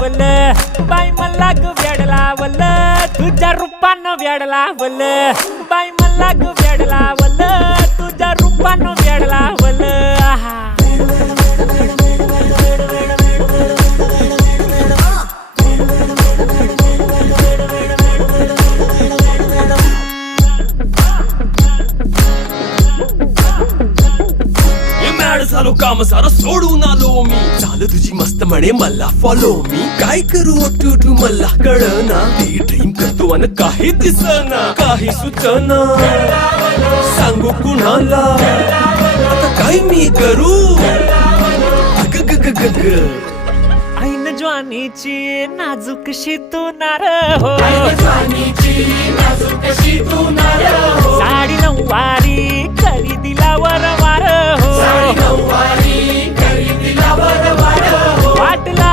लावल, बाई मला ग वेड लावल, तुझ्या रूपानं वेड लावल, बाई मला ग वेड लावल, तुझ्या रूपानं वेड लावल. झालो काम सारा सोडून आलो मी, झालं तुझी मस्त म्हणे मला फॉलो मी, काय करू टू मला कळना, ती ड्रीम करतो अन काही दिसना, काही सुचना, सांगू कुणाला आता काय मी करू. ऐन ज्वानीची नाजूकशी तू नार हो, साडी नऊवारी करी दिला वरवार हो, वाटला